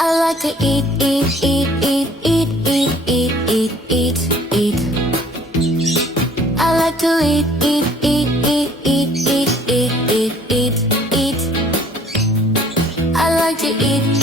I like to eat, eat, eat, eat, eat, eat, eat, eat, eat, eat. I like to eat, eat, eat, eat, eat, eat, eat, eat, eat, eat. I like to eat.